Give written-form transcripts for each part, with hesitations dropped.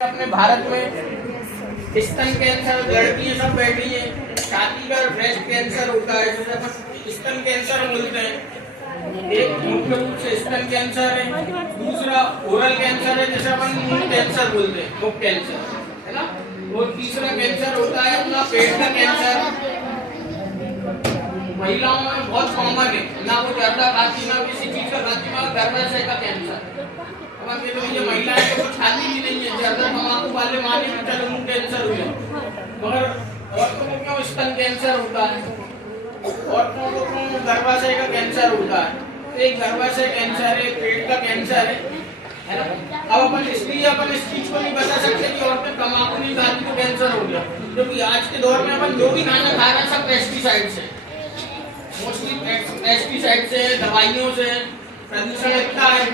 अपने भारत में स्तन कैंसर, लड़कियां सब बैठी हैं, छाती का ब्रेस्ट कैंसर होता है जिसे अपन स्तन कैंसर बोलते हैं। एक मुख्य रूप से स्तन कैंसर है, दूसरा ओरल कैंसर है जिसे अपन मुंह कैंसर बोलते हैं, मुख कैंसर है ना। और तीसरा कैंसर होता है अपना पेट का कैंसर। महिलाओं में बहुत कॉमन है, ना वो जर्दा खाती ना किसी चीज का खाती, ना गर्भाशय का कैंसर। तो ये महिलाएं तो कुछ खाती भी नहीं है, ज्यादा तंबाकू वाले माने में चलो मुंह कैंसर हुए, मगर औरतों को क्यों स्तन कैंसर होता है, औरतों को क्यों गर्भाशय का कैंसर होता है। एक गर्भाशय कैंसर है, पेट का कैंसर है ना। अब अपन इसलिए अपन इस चीज को नहीं बता सकते कि औरतें तंबाकू नहीं खाती तो कैंसर हो गया, क्योंकि आज के दौर में अपन जो भी खाना खा रहे हैं सब पेस्टिसाइड से, मोस्टली पेस्टिसाइड से, दवाइयों से। प्रदूषण इतना है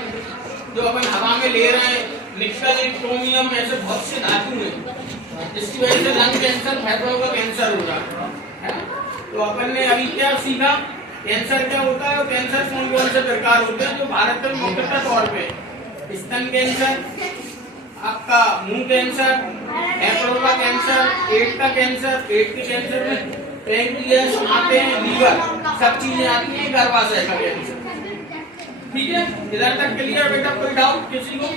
जो अपन हवा में ले रहे हैं, निकल, क्रोमियम ऐसे बहुत से धातु हैं, जिसकी वजह से लंग कैंसर, फेफड़ों का कैंसर हो रहा है। तो अपन ने अभी क्या सीखा, कैंसर क्या होता है और कैंसर कौन कौन से प्रकार होते हैं। जो भारत में मुख्यतः तौर पे स्तन कैंसर, आपका मुंह कैंसर, फेफड़ों का कैंसर, पेट का कैंसर, पेट के कैंसर में पैंक्रियास, आंतें, लीवर सब चीजें आती हैं, गर्भाशय का कैंसर। ठीक है, इधर तक क्लियर बेटा? कोई डाउट किसी को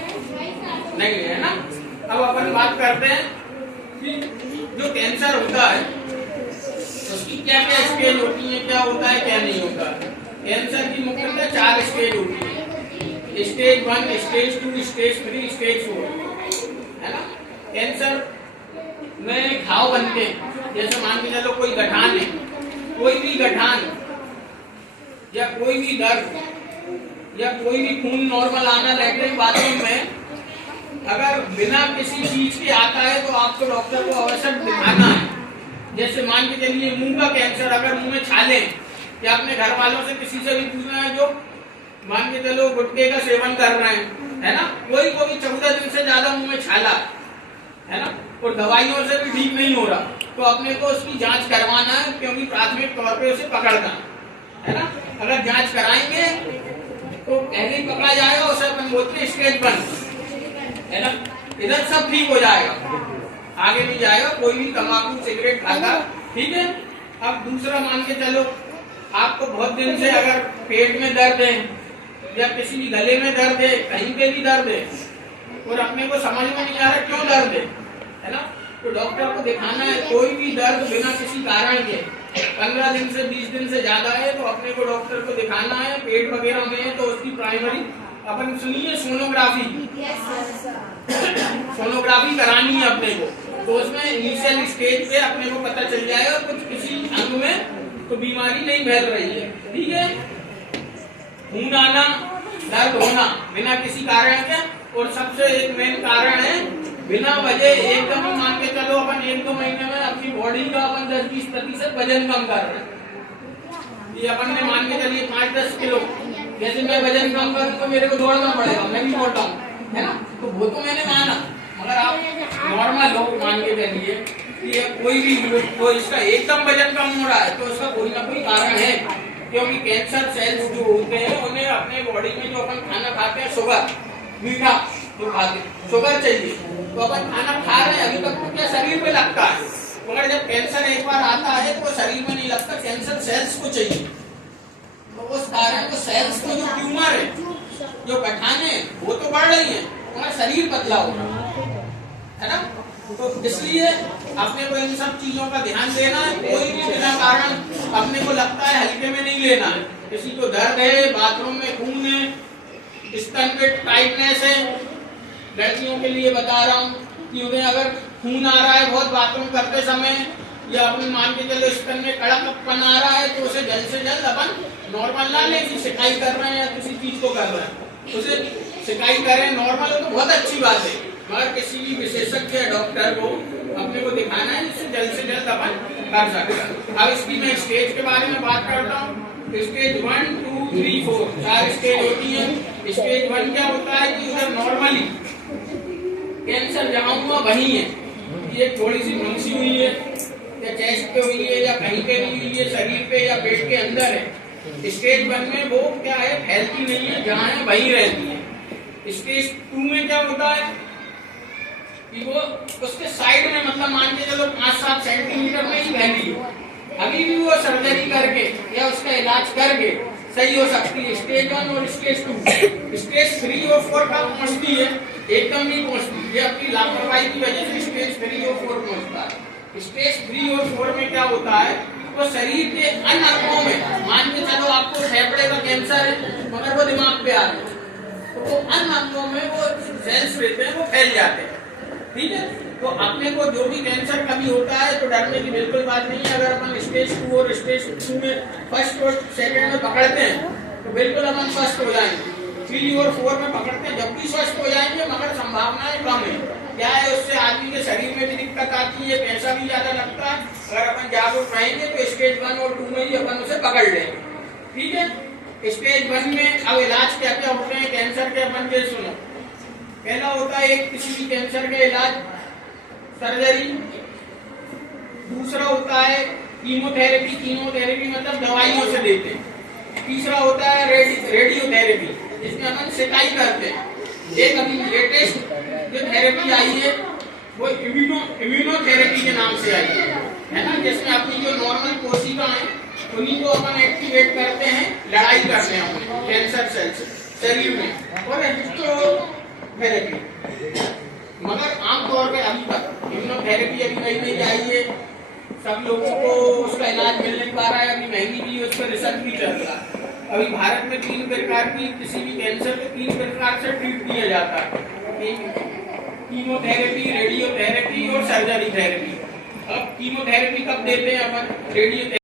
नहीं है ना। अब अपन बात करते हैं कि जो कैंसर होता है उसकी क्या क्या स्टेज होती है, क्या होता है क्या नहीं होता है। कैंसर की मुख्यतः 4 स्टेज होती है, स्टेज 1, स्टेज 2, स्टेज 3, स्टेज 4 है ना। कैंसर में घाव बनते हैं, जैसे मान के चलो कोई गठान है, कोई भी गठान या कोई भी दर्द या कोई भी खून नॉर्मल आना लैट्रिन बाथरूम में, अगर बिना किसी चीज के आता है तो आपको डॉक्टर को अवश्य दिखाना है। जैसे मान के चलिए मुंह का कैंसर, अगर मुंह में छाले, या अपने घर वालों से किसी से भी पूछना है जो मान के चलो गुटखे का सेवन कर रहे हैं, है ना, कोई को भी 14 दिन से ज्यादा मुंह में छाला है ना, और दवाइयों से भी ठीक नहीं हो रहा, तो अपने को उसकी जांच करवाना है, क्योंकि प्राथमिक तौर पे उसे पकड़ना है ना। अगर जांच कराएंगे तो पहले ही पकड़ा जाएगा, उसे अपन बोलते हैं स्टेज 1 है ना। इधर सब ठीक हो जाएगा, आगे नहीं जाएगा कोई भी तंबाकू सिगरेट खाता, ठीक है। अब दूसरा मान के चलो आपको बहुत दिन से अगर पेट में दर्द है या किसी भी गले में दर्द है, कहीं पे भी दर्द है और अपने को समझ में नहीं आ रहा क्यों दर्द है ना, तो डॉक्टर को दिखाना है। कोई भी दर्द बिना किसी कारण के 15 दिन से 20 दिन से ज्यादा है तो अपने को डॉक्टर को दिखाना है। पेट वगैरह में है तो उसकी प्राइमरी अपन सुनिए सोनोग्राफी, सोनोग्राफी करानी है अपने को, तो उसमें इनिशियल स्टेज पे अपने को पता चल जाएगा कुछ किसी अंग में तो बीमारी नहीं फैल रही है, ठीक है। खून आना, दर्द होना बिना किसी कारण के, और सबसे एक मेन कारण है बिना वजह एकदम मान के चलो अपन 1-2 महीने में अपनी बॉडी का अपन 10-20% वजन कम कर रहे हैं। ये अपन ने मान के चलिए 5-10 किलो, जैसे मैं वजन कम करूँ तो मेरे को दौड़ना पड़ेगा, मैं भी मोटा हूँ है ना, तो वो तो मैंने माना। मगर आप नॉर्मल लोग मान के चलिए कि कोई भी तो इसका एकदम वजन कम हो रहा है तो उसका कोई ना कोई कारण है, क्योंकि कैंसर सेल्स जो होते हैं उन्हें अपने बॉडी में जो अपन खाना खाते हैं, शुगर, मीठा तो खाते, शुगर चाहिए, तो अपन खाना खा रहे हैं, अभी तक तो क्या शरीर में लगता है, मगर जब कैंसर एक बार आता है तो शरीर में नहीं लगता, कैंसर सेल्स को चाहिए। तो उस कारण को सेल्स को जो ट्यूमर है, जो गठाने हैं वो तो बढ़ रही है, हमारा शरीर पतला हो रहा है ना। तो इसलिए अपने को इन सब चीजों का ध्यान देना है। कोई भी बिना कारण अपने को लगता है हल्के में नहीं लेना है। किसी को दर्द है, बाथरूम में खून है, स्तन पे टाइटनेस है, लड़कियों के लिए बता रहा हूँ कि उन्हें अगर खून आ रहा है बहुत बाथरूम करते समय, या अपन मान के चलो स्तन में कड़कपन आ रहा है, तो उसे जल्द से जल्द अपन नॉर्मल ना लें कि शिकायत कर रहे हैं या किसी चीज को कर रहे हैं, उसे शिकायत करें। नॉर्मल हो तो बहुत अच्छी बात है, मगर किसी भी विशेषज्ञ डॉक्टर को अपने को दिखाना है जिससे जल्द से जल्द अपन कर सकते। अब इसकी मैं स्टेज के बारे में बात करता हूँ। स्टेज 1, 2, 3, 4 4 स्टेज होती है। स्टेज 1 क्या होता है कि उधर नॉर्मली कैंसर जहाँ हुआ वही है, ये थोड़ी सी मुंसी हुई है या चेस्ट पे हुई है या कहीं पे भी हुई है, शरीर पे या पेट के अंदर है। स्टेज 1 में वो क्या है, फैलती नहीं है, जहाँ है वही रहती है। स्टेज 2 में क्या होता है, कि वो उसके साइड में मतलब मान के चलो 5-7 सेंटीमीटर में ही फैली हो, अभी भी वो सर्जरी करके या उसका इलाज करके सही हो सकती है। स्टेज 1 और स्टेज 2, स्टेज 3 और 4 का पहुंचती है, एकदम नहीं पहुंचती, ये अपनी लापरवाही की वजह से स्टेज 3 और 4 पहुंचता है। स्टेज 3 और 4 में क्या होता है, तो शरीर के अन्य अंगों में, मान के चलो आपको फेफड़े का कैंसर है मगर वो दिमाग पे आ गया, तो वो अन्य अंगों में वो सेल्स रहते हैं वो फैल जाते हैं, ठीक है। तो अपने को जो भी कैंसर कभी होता है तो डरने की बिल्कुल बात नहीं है। अगर अपन स्टेज 2 और स्टेज 2 में फर्स्ट और सेकंड में पकड़ते हैं तो बिल्कुल अपन स्वस्थ हो जाएंगे। 3 और 4 में पकड़ते हैं जब भी स्वस्थ हो जाएंगे, मगर संभावनाएं कम है। क्या है, उससे आदमी के शरीर में भी दिक्कत आती है, पैसा भी ज्यादा लगता है। अगर अपन जागरूक रहेंगे तो स्टेज 1 और 2 में ही अपन उसे पकड़ लेंगे, ठीक है। स्टेज 1 में अब इलाज क्या क्या होते हैं कैंसर के, अपन के सुनो। पहला होता है एक किसी भी कैंसर का इलाज सर्जरी, दूसरा होता है कीमोथेरेपी, कीमोथेरेपी मतलब दवाइयों से देते हैं, तीसरा होता है रेडियोथेरेपी जिसमें अपन सिकाई करते हैं, एक अभी लेटेस्ट जो थेरेपी आई है वो इम्यूनोथेरेपी के नाम से आई है ना, जिसमें अपनी जो नॉर्मल कोशिका है उन्हीं को अपन एक्टिवेट करते हैं, लड़ाई करते हैं अपने कैंसर सेल से शरीर में, और हिस्टोथेरेपी। मगर आमतौर पे अभी तक इम्यूनोथेरेपी अभी नई नई आई है, सब लोगों को उसका इलाज मिल नहीं पा रहा है, अभी महंगी भी, उस पर रिसर्च भी चल रहा है। अभी भारत में 3 प्रकार की किसी भी कैंसर को 3 प्रकार से ट्रीट किया जाता है, कीमोथेरेपी, रेडियोथेरेपी और सर्जरी थेरेपी। अब कीमोथेरेपी कब देते हैं अपन, रेडियो